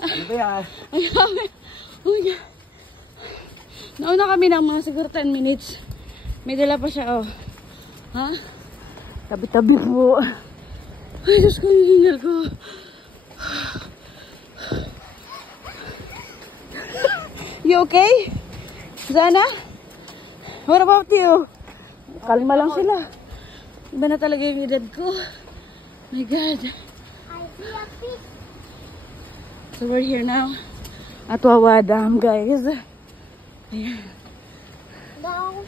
Ano ba yan? Ang dami. Oh my God. Nauna kami ng mga siguro 10 minutes. May dala pa siya, oh. Ha? Tabi-tabi po. Ay, Diyos ko, yung hingal ko. You okay? Zana? What about you? Kalma lang sila. Iba na talaga yung edad ko. My God. So we're here now at Wawa Dam, guys. Ayan. No.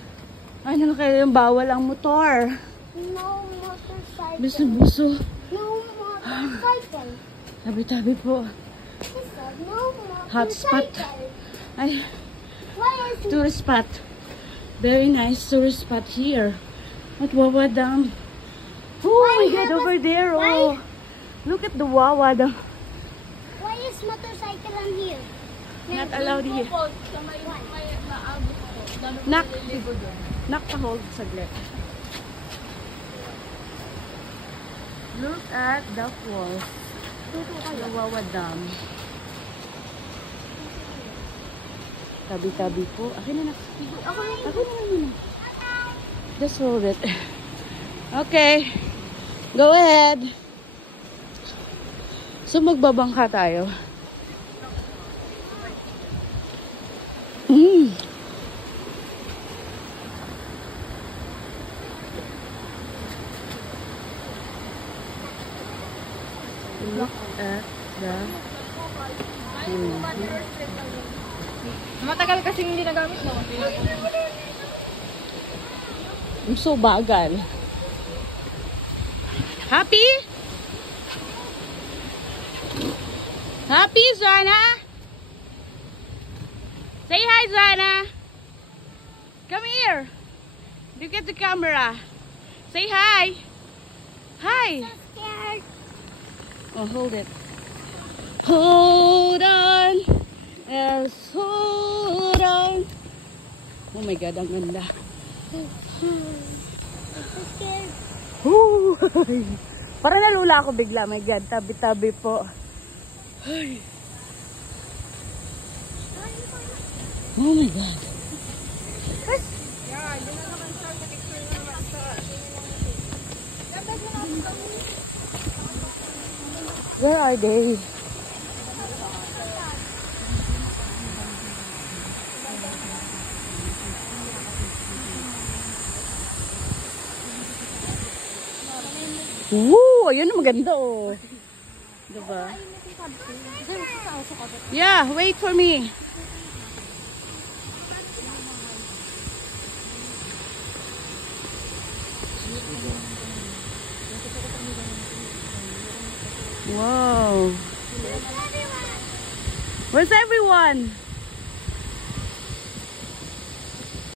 Ano na kayo yung bawal ang motor? No motorcycle. Buso-buso. No motorcycle. Tabi-tabi po. He said no motorcycle. Hot spot. Ay, Why is tourist spot. Very nice tourist spot here at Wawa Dam. Oh my God, over there. Oh, look at the Wawa Dam. Why is motorcycle on here? Not allowed here. Nak. Nak pa hold saglit. Look at the falls. The Wawa Dam. Tabi-tabi po. Akin na nak. Akin na muna. Just hold it. Okay. Go ahead. So magbabangka tayo. Look at the Matagal kasing hindi nagamit mo. I'm so bagal. Happy? Happy, Zana? Say hi, Zana. Come here. Look at the camera. Say hi. Hi. scared? Oh, hold it. Hold on. Yes, hold on. Oh my God, ang ganda. I'm scared. Woo! Para nalula ako bigla. My God, tabi-tabi po. Ay. Oh my God. Where are they? Woo! Ayun, maganda oh. Diba? Yeah, wait for me. Wow. Where's everyone?